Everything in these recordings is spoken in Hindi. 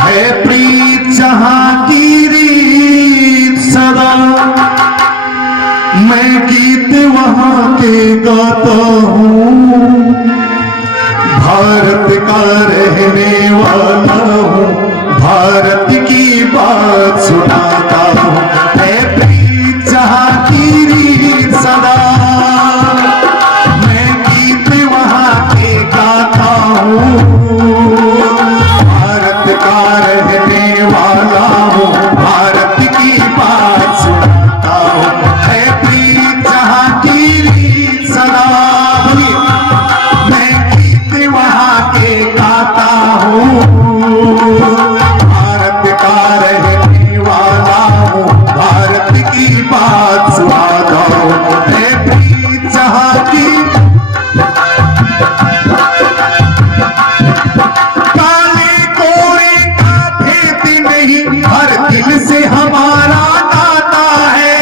है प्रीत जहां की रीत सदा, मैं गीत वहां के गाता हूँ। भारत का रहने वाला हूँ, भारत की बात सुनाता हूँ। है प्रीत जहां की रीत सदा, मैं गीत वहां के गाता हूँ। भारत का रहने वाला हूँ, भारत की बात सुनाता हूँ। है प्रीत जहां की रीत सदा, मैं गीत वहां के गाता हूँ। भारत का रहने वाला हूँ, भारत की बात सुनाता हूँ। है प्रीत जहां की, काले कोरे का भेद नहीं, हर दिल से हमारा नाता है।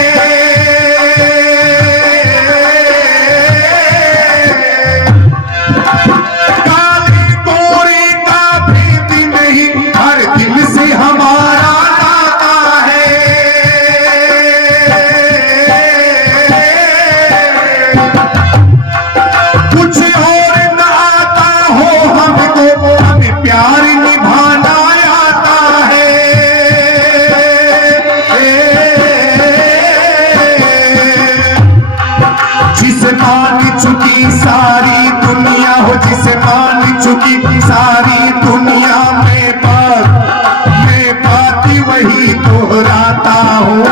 काले कोरे का भेद नहीं, हर दिल से हमारा नाता है। कुछ और न आता हो हमको, हमें प्यार निभाना आता है। जिसे मान चुकी सारी दुनिया हो, जिसे मान चुकी सारी दुनिया में बात वही दोहराता हूँ।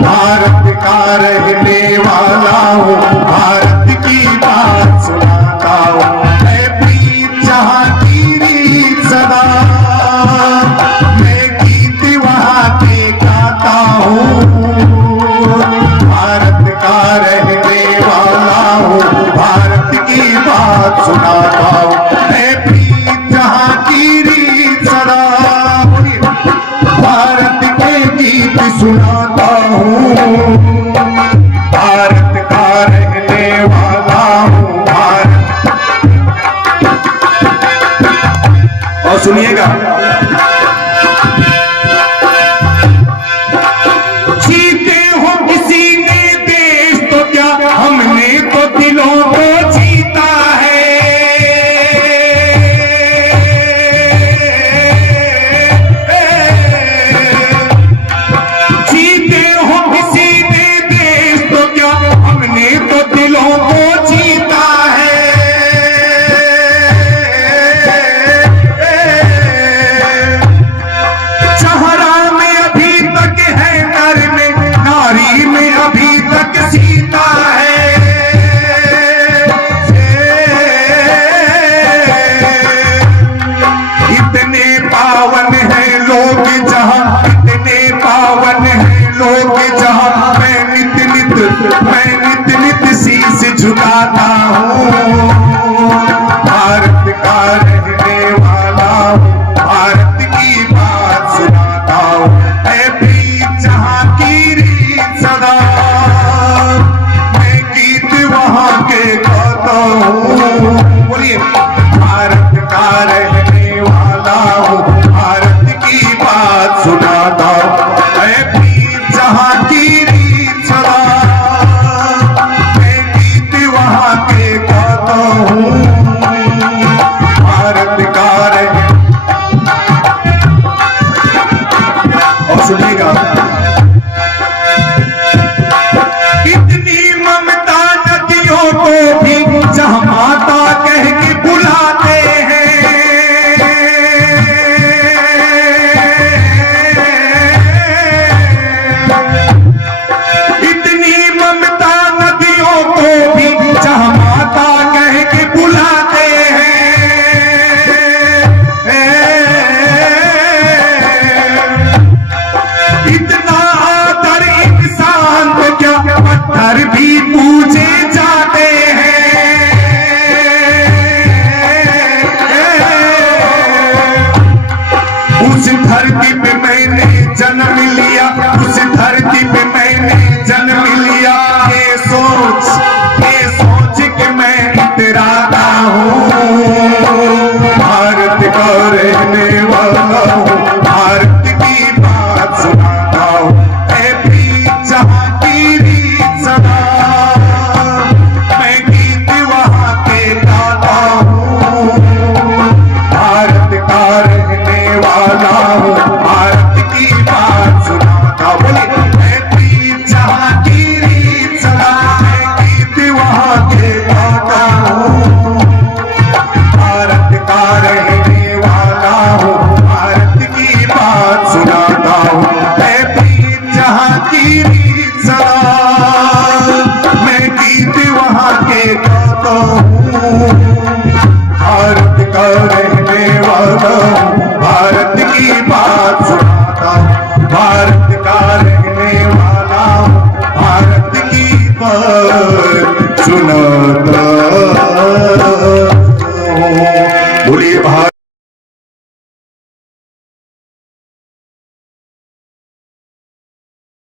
भारत का रहने वाला हूँ, भारत की बात सुनाता हूँ। है प्रीत जहां की रीत सदा, मैं गीत वहां के गाता हूँ। भारत का रहने वाला हूँ, भारत की बात सुनाता हूँ। है प्रीत जहां की रीत सदा, भारत के गीत सुनाता हूँ। भारत का रहने वाला हूँ, भारत। और सुनिएगा, जीते हो किसी ने देश तो क्या, हमने तो दिलों को जीता है। जीते हो किसी ने देश तो क्या, हमने तो दिलों को जीता है। चेहरा में अभी तक है नर में, नारी में अभी तक सीता है। इतने पावन हैं लोग जहां, इतने पावन हैं लोग जहां, मैं नित नित शीश झुकाता हूँ। भारत का रहने वाला हूँ, भारत की बात सुनाता हूँ। है प्रीत जहां की रीत सदा, मैं गीत वहां के गाता हूँ। बोलिए, भारत का रहने वाला हूँ, भारत की बात सुनाता हूँ। है प्रीत जहां की रीत सदा, मैं गीत वहां के गाता हूँ। भारत का रहने, और सुनिएगा, इतनी ममता नदियों को भी जहां माता कह के बुलाते हैं। इतनी ममता नदियों को भी जहां माता कह के बुलाते हैं। इतना आदर इंसान को क्या, पत्थर भी पूजे जाते हैं। उस धरती पे मैंने जन्म लिया, उस धरती पे मैंने जन्म लिया। ये सोच के मैं इतराता हूँ। बोलिए भारत